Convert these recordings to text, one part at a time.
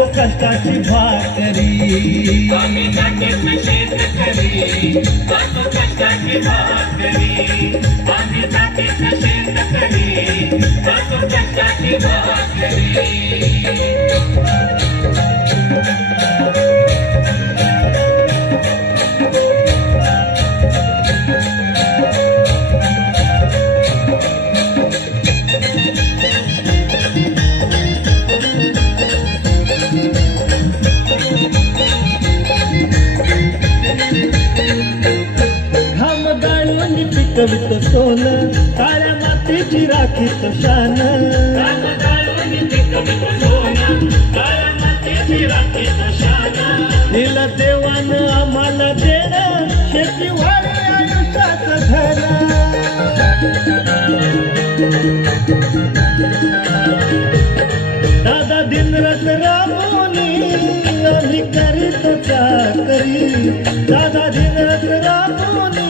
खातो कष्टाची भाकरी आम्ही जातीत शेतकरी गाळून सोन काळ्या मातीची राखीत शान. दिला देवान आम्हाला देणं शेतीवाडी आयुष्याचं धन. दादा दिनरथ राबवणी आम्ही करीत चाकरी. दादा दिनरथ राबवणी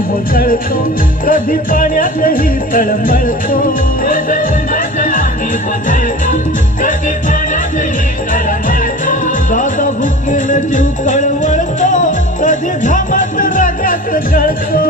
आम्ही होतळतो कधी पाण्यातही तळमळतो. दादा भुकेल जीव कळवळतो कधी घामात रागात जळतो.